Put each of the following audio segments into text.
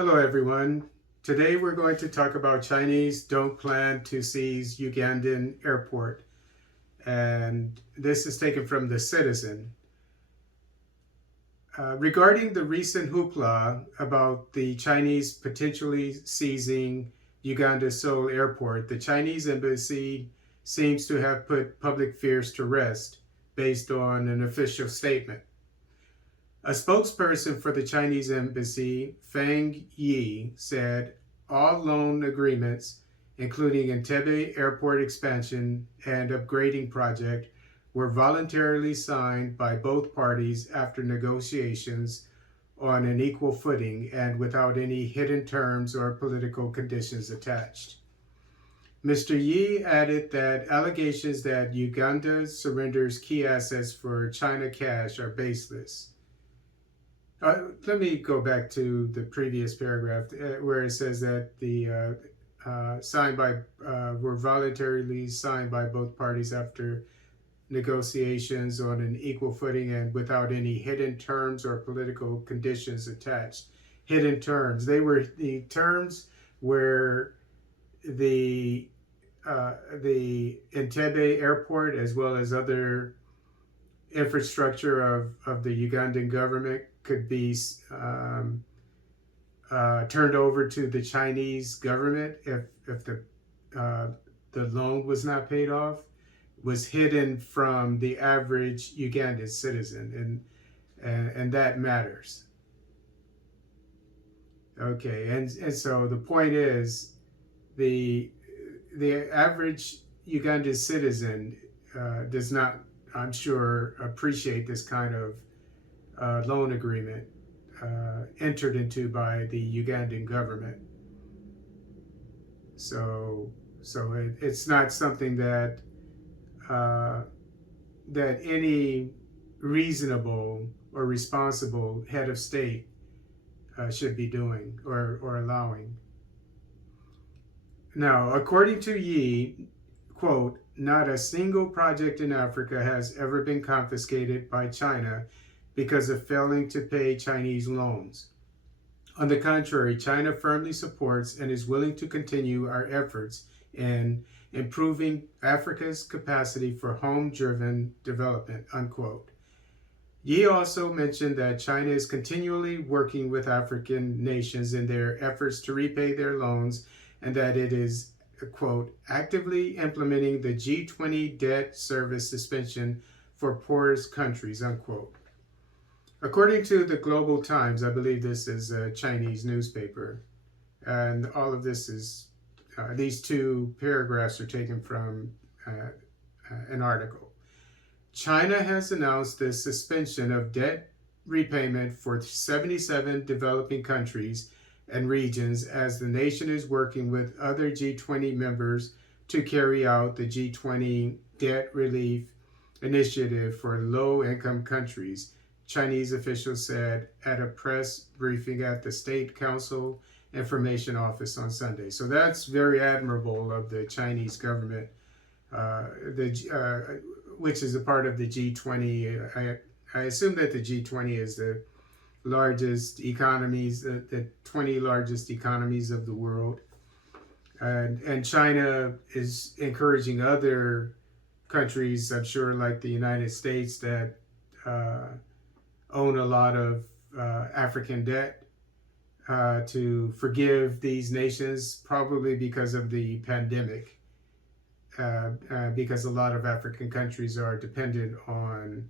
Hello everyone. Today we're going to talk about Chinese don't plan to seize Ugandan airport. And this is taken from The Citizen. Regarding the recent hoopla about the Chinese potentially seizing Uganda's Seoul airport, the Chinese embassy seems to have put public fears to rest based on an official statement. A spokesperson for the Chinese embassy, Feng Yi, said all loan agreements, including Entebbe Airport expansion and upgrading project, were voluntarily signed by both parties after negotiations on an equal footing and without any hidden terms or political conditions attached. Mr. Yi added that allegations that Uganda surrenders key assets for China cash are baseless. Let me go back to the previous paragraph where it says that the were voluntarily signed by both parties after negotiations on an equal footing and without any hidden terms or political conditions attached. Hidden terms. The terms where the Entebbe Airport, as well as other infrastructure of the Ugandan government, could be turned over to the Chinese government if the loan was not paid off, was hidden from the average Ugandan citizen, and that matters. Okay, and so the point is, the average Ugandan citizen does not, I'm sure, appreciate this kind of loan agreement entered into by the Ugandan government. So it's not something that that any reasonable or responsible head of state should be doing or allowing. Now, according to Yi, quote, "Not a single project in Africa has ever been confiscated by China because of failing to pay Chinese loans. On the contrary, China firmly supports and is willing to continue our efforts in improving Africa's capacity for home-driven development," unquote. Yi also mentioned that China is continually working with African nations in their efforts to repay their loans, and that it is, quote, "actively implementing the G20 debt service suspension for poorest countries," unquote. According to the Global Times, I believe this is a Chinese newspaper, and all of this is, these two paragraphs are taken from an article. China has announced the suspension of debt repayment for 77 developing countries and regions as the nation is working with other G20 members to carry out the G20 debt relief initiative for low-income countries, Chinese officials said at a press briefing at the State Council Information Office on Sunday. So that's very admirable of the Chinese government, which is a part of the G20. I assume that the G20 is the largest economies, the 20 largest economies of the world. And China is encouraging other countries, I'm sure, like the United States, that own a lot of African debt, to forgive these nations, probably because of the pandemic, because a lot of African countries are dependent on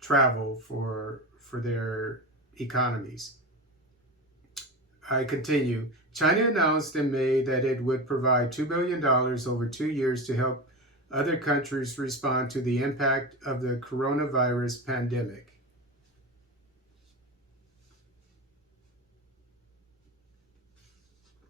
travel for their economies. I continue. China announced in May that it would provide $2 billion over 2 years to help other countries respond to the impact of the coronavirus pandemic.